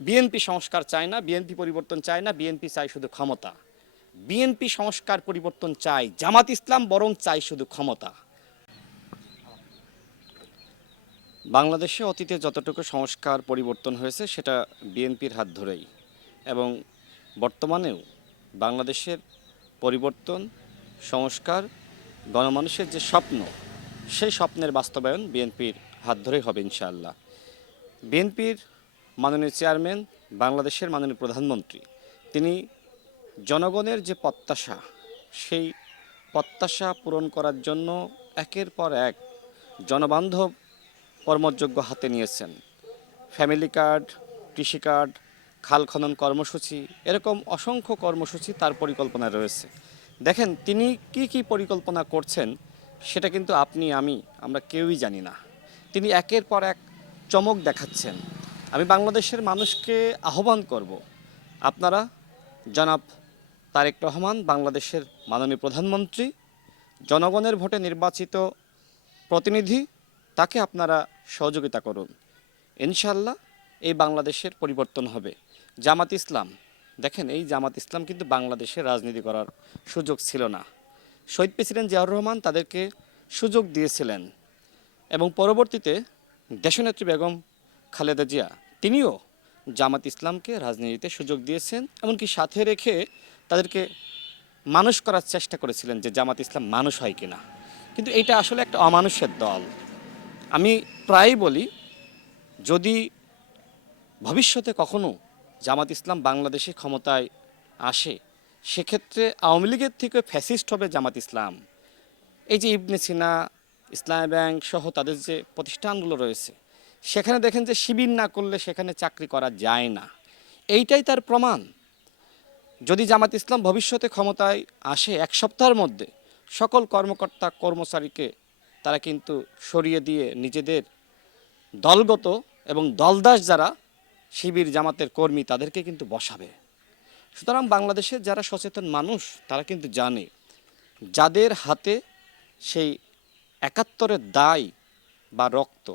BNP সংস্কার চায় না, বিএনপি পরিবর্তন চায় না, বিএনপি চায় শুধু ক্ষমতা। বিএনপি সংস্কার পরিবর্তন চায়, জামাত ইসলাম বরং চায় শুধু ক্ষমতা। বাংলাদেশে অতীতে যতটুকু সংস্কার পরিবর্তন হয়েছে সেটা বিএনপির হাত ধরেই, এবং বর্তমানেও বাংলাদেশের পরিবর্তন, সংস্কার, গণমানুষের যে স্বপ্ন, সেই স্বপ্নের বাস্তবায়ন বিএনপির হাত ধরেই হবে ইনশাআল্লাহ। বিএনপির মাননীয় চেয়ারম্যান, বাংলাদেশের মাননীয় প্রধানমন্ত্রী, তিনি জনগণের যে প্রত্যাশা, সেই প্রত্যাশা পূরণ করার জন্য একের পর এক জনবান্ধব কর্মযজ্ঞ হাতে নিয়েছেন। ফ্যামিলি কার্ড, কৃষি কার্ড, খাল খনন কর্মসূচি, এরকম অসংখ্য কর্মসূচি তার পরিকল্পনায় রয়েছে। দেখেন তিনি কি কি পরিকল্পনা করছেন সেটা কিন্তু আপনি আমরা কেউই জানি না। তিনি একের পর এক চমক দেখাচ্ছেন। আমি বাংলাদেশের মানুষকে আহ্বান করব, আপনারা জনাব তারেক রহমান, বাংলাদেশের মাননীয় প্রধানমন্ত্রী, জনগণের ভোটে নির্বাচিত প্রতিনিধি, তাকে আপনারা সহযোগিতা করুন। ইনশাল্লাহ এই বাংলাদেশের পরিবর্তন হবে। জামাত ইসলাম, দেখেন এই জামাত ইসলাম কিন্তু বাংলাদেশে রাজনীতি করার সুযোগ ছিল না। শহীদ প্রেসিডেন্ট জিয়াউর রহমান তাদেরকে সুযোগ দিয়েছিলেন, এবং পরবর্তীতে দেশনেত্রী বেগম খালেদা জিয়া, তিনিও জামাত ইসলামকে রাজনীতিতে সুযোগ দিয়েছেন, এমনকি সাথে রেখে তাদেরকে মানুষ করার চেষ্টা করেছিলেন যে জামাত ইসলাম মানুষ হয় কিনা। কিন্তু এটা আসলে একটা অমানুষের দল। আমি প্রায়ই বলি, যদি ভবিষ্যতে কখনো জামাত ইসলাম বাংলাদেশে ক্ষমতায় আসে, সেক্ষেত্রে আওয়ামী লীগের থেকে ফ্যাসিস্ট হবে জামাত ইসলাম। এই যে ইবনে সিনা, ইসলামী ব্যাংক সহ তাদের যে প্রতিষ্ঠানগুলো রয়েছে, সেখানে দেখেন যে শিবির না করলে সেখানে চাকরি করা যায় না। এইটাই তার প্রমাণ। যদি জামাত ইসলাম ভবিষ্যতে ক্ষমতায় আসে, এক সপ্তাহের মধ্যে সকল কর্মকর্তা কর্মচারীকে তারা কিন্তু সরিয়ে দিয়ে নিজেদের দলগত এবং দলদাস যারা শিবির জামাতের কর্মী, তাদেরকে কিন্তু বসাবে। সুতরাং বাংলাদেশের যারা সচেতন মানুষ, তারা কিন্তু জানে যাদের হাতে সেই একাত্তরের দায় বা রক্ত,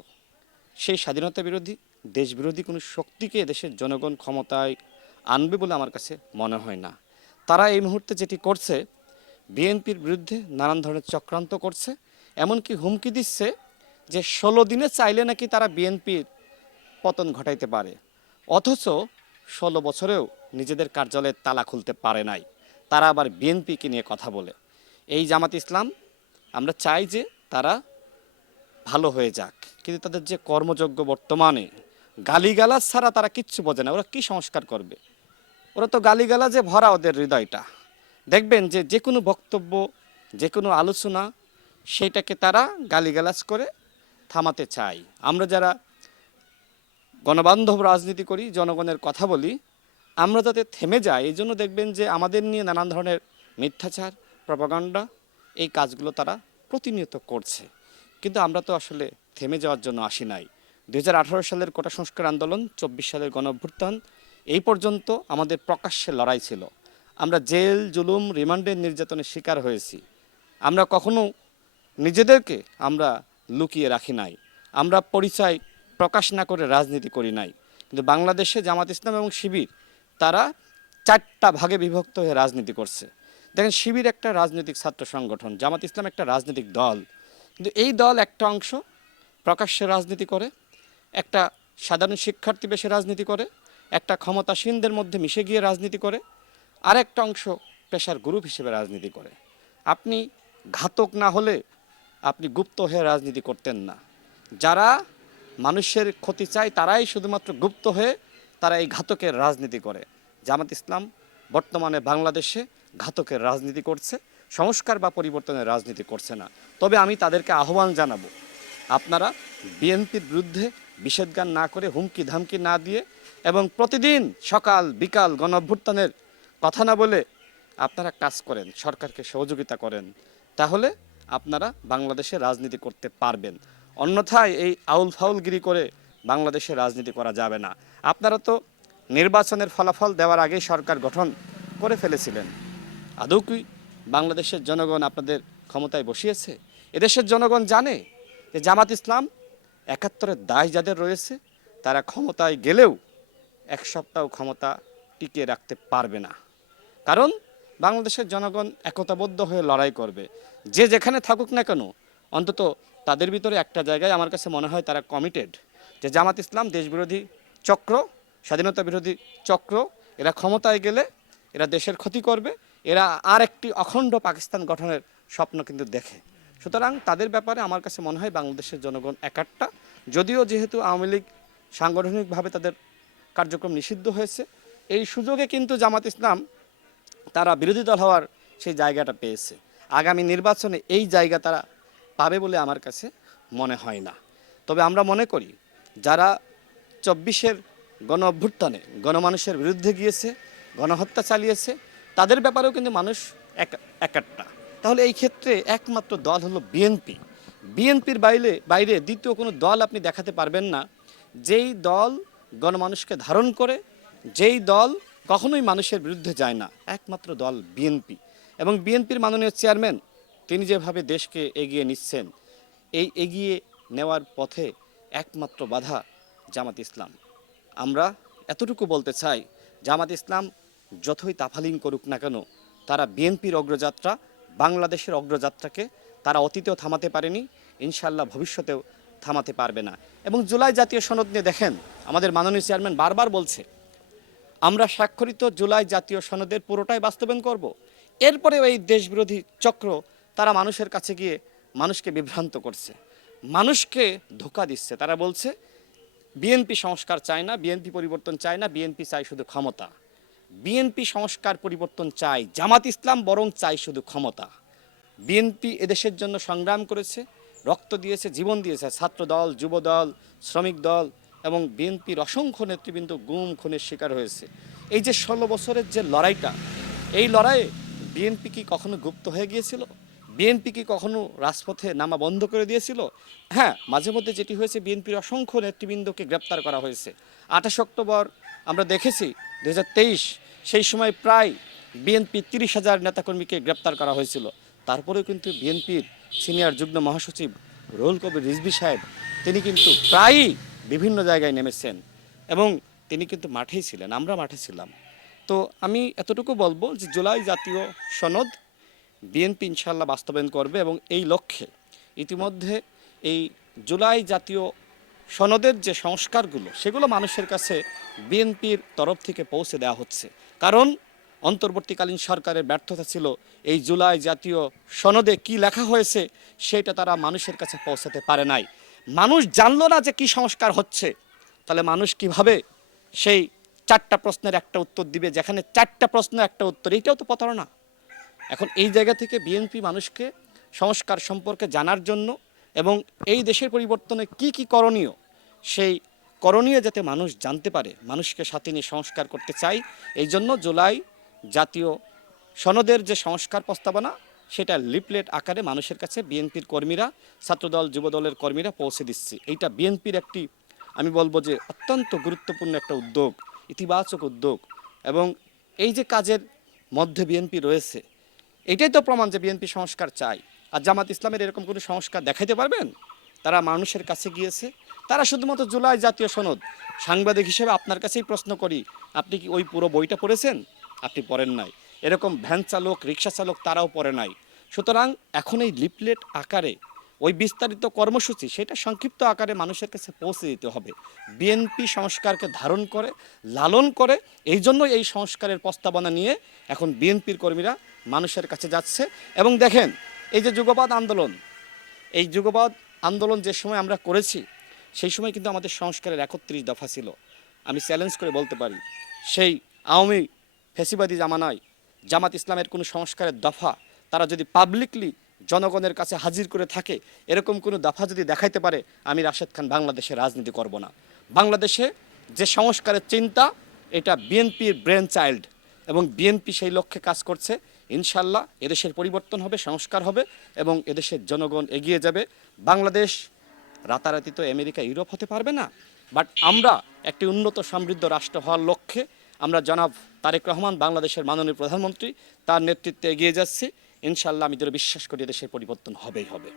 সেই স্বাধীনতা বিরোধী, দেশবিরোধী কোনো শক্তিকে দেশের জনগণ ক্ষমতায় আনবে বলে আমার কাছে মনে হয় না। তারা এই মুহূর্তে যেটি করছে, বিএনপির বিরুদ্ধে নানান ধরনের চক্রান্ত করছে, এমনকি হুমকি দিচ্ছে যে 16 দিনে চাইলে নাকি তারা বিএনপির পতন ঘটাইতে পারে। অথচ 16 বছরেও নিজেদের কার্যালয়ের তালা খুলতে পারে নাই, তারা আবার বিএনপিকে নিয়ে কথা বলে। এই জামাত ইসলাম, আমরা চাই যে তারা ভালো হয়ে যাক, কিন্তু তাদের যে কর্মযজ্ঞ বর্তমানে, গালিগালাজ ছাড়া তারা কিচ্ছু বোঝে না। ওরা কি সংস্কার করবে? ওরা তো গালিগালাজে ভরা ওদের হৃদয়টা। দেখবেন যে যে কোনো বক্তব্য, যে কোনো আলোচনা, সেইটাকে তারা গালিগালাজ করে থামাতে চায়। আমরা যারা গণবান্ধব রাজনীতি করি, জনগণের কথা বলি, আমরা যাতে থেমে যাই, এই জন্য দেখবেন যে আমাদের নিয়ে নানান ধরনের মিথ্যাচার, প্রপাগান্ডা, এই কাজগুলো তারা প্রতিনিয়ত করছে। কিন্তু আমরা তো আসলে থেমে যাওয়ার জন্য আসি নাই। 2018 সালের কোটা সংস্কার আন্দোলন, 24 সালের গণঅভ্যুত্থান, এই পর্যন্ত আমাদের প্রকাশ্যে লড়াই ছিল। আমরা জেল, জুলুম, রিমান্ডের নির্যাতনের শিকার হয়েছি। আমরা কখনো নিজেদেরকে লুকিয়ে রাখি নাই। আমরা পরিচয় প্রকাশ না করে রাজনীতি করি নাই। কিন্তু বাংলাদেশে জামাত ইসলাম এবং শিবির, তারা 4টা ভাগে বিভক্ত হয়ে রাজনীতি করছে। দেখেন, শিবির একটা রাজনৈতিক ছাত্র সংগঠন, জামাত ইসলাম একটা রাজনৈতিক দল। কিন্তু এই দল একটা অংশ প্রকাশ্যে রাজনীতি করে, একটা সাধারণ শিক্ষার্থী বেশে রাজনীতি করে, একটা ক্ষমতাসীনদের মধ্যে মিশে গিয়ে রাজনীতি করে, আর একটা অংশ পেশার গ্রুপ হিসেবে রাজনীতি করে। আপনি ঘাতক না হলে আপনি গুপ্ত হয়ে রাজনীতি করতেন না। যারা মানুষের ক্ষতি চায়, তারাই শুধুমাত্র গুপ্ত হয়ে তারা এই ঘাতকের রাজনীতি করে। জামাত ইসলাম বর্তমানে বাংলাদেশে ঘাতকের রাজনীতি করছে, সংস্কার বা পরিবর্তনের রাজনীতি করছে না। তবে আমি তাদেরকে আহ্বান জানাবো, আপনারা বিএনপির বিরুদ্ধে নিষেধগান না করে, হুমকি ধামকি না দিয়ে, এবং প্রতিদিন সকাল বিকাল গণঅভ্যুত্থানের কথা না বলে আপনারা কাজ করেন, সরকারকে সহযোগিতা করেন, তাহলে আপনারা বাংলাদেশে রাজনীতি করতে পারবেন। অন্যথায় এই আউল ফাউলগিরি করে বাংলাদেশে রাজনীতি করা যাবে না। আপনারা তো নির্বাচনের ফলাফল দেওয়ার আগেই সরকার গঠন করে ফেলেছিলেন। আদৌ কি বাংলাদেশের জনগণ আপনাদের ক্ষমতায় বসিয়েছে? এদেশের জনগণ জানে যে জামাত ইসলাম, 71-এর দায় যাদের রয়েছে, তারা ক্ষমতায় গেলেও এক সপ্তাহ ক্ষমতা টিকিয়ে রাখতে পারবে না। কারণ বাংলাদেশের জনগণ একতাবদ্ধ হয়ে লড়াই করবে। যে যেখানে থাকুক না কেন, অন্তত তাদের ভিতরে একটা জায়গায় আমার কাছে মনে হয় তারা কমিটেড, যে জামাত ইসলাম দেশবিরোধী চক্র, স্বাধীনতা বিরোধী চক্র, এরা ক্ষমতায় গেলে এরা দেশের ক্ষতি করবে, এরা আর একটি অখণ্ড পাকিস্তান গঠনের স্বপ্ন কিন্তু দেখে। সুতরাং তাদের ব্যাপারে আমার কাছে মনে হয় বাংলাদেশের জনগণ একাট্টা। যদিও যেহেতু আওয়ামী লীগ সাংগঠনিকভাবে তাদের কার্যক্রম নিষিদ্ধ হয়েছে, এই সুযোগে কিন্তু জামাত ইসলাম তারা বিরোধী দল হওয়ার সেই জায়গাটা পেয়েছে। আগামী নির্বাচনে এই জায়গা তারা পাবে বলে আমার কাছে মনে হয় না। তবে আমরা মনে করি যারা 24-এর গণ অভ্যুত্থানে গণমানুষের বিরুদ্ধে গিয়েছে, গণহত্যা চালিয়েছে, তাদের ব্যাপারেও কিন্তু মানুষ একাট্টা। তাহলে এই ক্ষেত্রে একমাত্র দল হলো বিএনপি। বিএনপির বাইরে দ্বিতীয় কোনো দল আপনি দেখাতে পারবেন না যেই দল গণমানুষকে ধারণ করে, যেই দল কখনোই মানুষের বিরুদ্ধে যায় না। একমাত্র দল বিএনপি। এবং বিএনপির মাননীয় চেয়ারম্যান তিনি যেভাবে দেশকে এগিয়ে নিচ্ছেন, এই এগিয়ে নেওয়ার পথে একমাত্র বাধা জামাত ইসলাম। আমরা এতটুকু বলতে চাই, জামাত ইসলাম যতই তাফালিং করুক না কেন, তারা বিএনপির অগ্রযাত্রা, বাংলাদেশের অগ্রযাত্রাকে তারা অতীতেও থামাতে পারেনি, ইনশাল্লাহ ভবিষ্যতেও থামাতে পারবে না। এবং জুলাই জাতীয় সনদ নিয়ে দেখেন, আমাদের মাননীয় চেয়ারম্যান বারবার বলছে আমরা স্বাক্ষরিত জুলাই জাতীয় সনদের পুরোটাই বাস্তবায়ন করব। এরপরে এই দেশবিরোধী চক্র তারা মানুষের কাছে গিয়ে মানুষকে বিভ্রান্ত করছে, মানুষকে ধোঁকা দিচ্ছে। তারা বলছে বিএনপি সংস্কার চায় না, বিএনপি পরিবর্তন চায় না, বিএনপি চায় শুধু ক্ষমতা। বিএনপি সংস্কার পরিবর্তন চায়, জামাত ইসলাম বরং চায় শুধু ক্ষমতা। বিএনপি এদেশের জন্য সংগ্রাম করেছে, রক্ত দিয়েছে, জীবন দিয়েছে। ছাত্র দল, যুব দল, শ্রমিক দল এবং বিএনপির অসংখ্য নেতৃবৃন্দ গুম খুনের শিকার হয়েছে। এই যে 16 বছরের যে লড়াইটা, এই লড়াইয়ে বিএনপি কি কখনো গুপ্ত হয়ে গিয়েছিল? বিএনপি কি কখনো রাজপথে নামা বন্ধ করে দিয়েছিল? হ্যাঁ, মাঝে মধ্যে যেটি হয়েছে, বিএনপির অসংখ্য নেতৃবৃন্দকে গ্রেপ্তার করা হয়েছে। 28 অক্টোবর আমরা দেখেছি 2023, সেই সময় প্রায় বিএনপি 30,000 নেতাকর্মীকে গ্রেপ্তার করা হয়েছিল। তারপরেও কিন্তু বিএনপির সিনিয়র যুগ্ম মহাসচিব রুহুল কবির রিজভী সাহেব তিনি কিন্তু প্রায়ই বিভিন্ন জায়গায় নেমেছেন এবং তিনি কিন্তু মাঠেই ছিলেন, আমরা মাঠে ছিলাম। তো আমি এতটুকু বলবো যে জুলাই জাতীয় সনদ বিএনপি ইনশাল্লাহ বাস্তবায়ন করবে এবং এই লক্ষ্যে ইতিমধ্যে এই জুলাই জাতীয় সনদের যে সংস্কারগুলো সেগুলো মানুষের কাছে বিএনপির তরফ থেকে পৌঁছে দেওয়া হচ্ছে। কারণ অন্তর্বর্তীকালীন সরকারের ব্যর্থতা ছিল এই জুলাই জাতীয় সনদে কি লেখা হয়েছে সেটা তারা মানুষের কাছে পৌঁছাতে পারে নাই। মানুষ জানলো না যে কি সংস্কার হচ্ছে, তাহলে মানুষ কিভাবে সেই 4টা প্রশ্নের একটা উত্তর দিবে, যেখানে 4টা প্রশ্ন একটা উত্তর, এইটাও তো প্রতারণা। এখন এই জায়গা থেকে বিএনপি মানুষকে সংস্কার সম্পর্কে জানার জন্য এবং এই দেশের পরিবর্তনে কি কি করণীয়, সেই করণীয় যাতে মানুষ জানতে পারে, মানুষকে সাথে নিয়ে সংস্কার করতে চাই। এই জন্য জুলাই জাতীয় সনদের যে সংস্কার প্রস্তাবনা সেটা লিফলেট আকারে মানুষের কাছে বিএনপির কর্মীরা, ছাত্রদল, যুবদলের কর্মীরা পৌঁছে দিচ্ছে। এইটা বিএনপির একটি, আমি বলবো যে অত্যন্ত গুরুত্বপূর্ণ একটা উদ্যোগ, ইতিবাচক উদ্যোগ। এবং এই যে কাজের মধ্যে বিএনপি রয়েছে, এটাই তো প্রমাণ যে বিএনপি সংস্কার চায়। আর জামাত ইসলামের এরকম কোনো সংস্কার দেখাইতে পারবেন? তারা মানুষের কাছে গিয়েছে, তারা শুধুমাত্র জুলাই জাতীয় সনদ, সাংবাদিক হিসেবে আপনার কাছেই প্রশ্ন করি, আপনি কি ওই পুরো বইটা পড়েছেন? আপনি পড়েন নাই। এরকম ভ্যান চালক, রিক্সা চালক তারাও পড়ে নাই। সুতরাং এখন এই লিফলেট আকারে ওই বিস্তারিত কর্মসূচি সেটা সংক্ষিপ্ত আকারে মানুষের কাছে পৌঁছে দিতে হবে। বিএনপি সংস্কারকে ধারণ করে, লালন করে, এই জন্যই এই সংস্কারের প্রস্তাবনা নিয়ে এখন বিএনপির কর্মীরা মানুষের কাছে যাচ্ছে। এবং দেখেন, এই যে যুগপৎ আন্দোলন, এই যুগপৎ আন্দোলন যে সময় আমরা করেছি, সেই সময় কিন্তু আমাদের সংস্কারের 31 দফা ছিল। আমি চ্যালেঞ্জ করে বলতে পারি, সেই আওয়ামী ফ্যাসিবাদী জামানায় জামাত ইসলামের কোনো সংস্কারের দফা তারা যদি পাবলিকলি জনগণের কাছে হাজির করে থাকে, এরকম কোনো দফা যদি দেখাইতে পারে, আমি রাশেদ খান বাংলাদেশে রাজনীতি করব না। বাংলাদেশে যে সংস্কারের চিন্তা, এটা বিএনপির ব্রেন চাইল্ড এবং বিএনপি সেই লক্ষ্যে কাজ করছে। ইনশাল্লাহ এদেশের পরিবর্তন হবে, সংস্কার হবে এবং এদেশের জনগণ এগিয়ে যাবে। বাংলাদেশ রাতারাতি তো আমেরিকা, ইউরোপ হতে পারবে না, বাট আমরা একটি উন্নত সমৃদ্ধ রাষ্ট্র হওয়ার লক্ষ্যে আমরা জনাব তারেক রহমান, বাংলাদেশের মাননীয় প্রধানমন্ত্রী, তার নেতৃত্বে এগিয়ে যাচ্ছি। ইনশাল্লাহ আমি দৃঢ় বিশ্বাস করি দেশের পরিবর্তন হবেই হবে।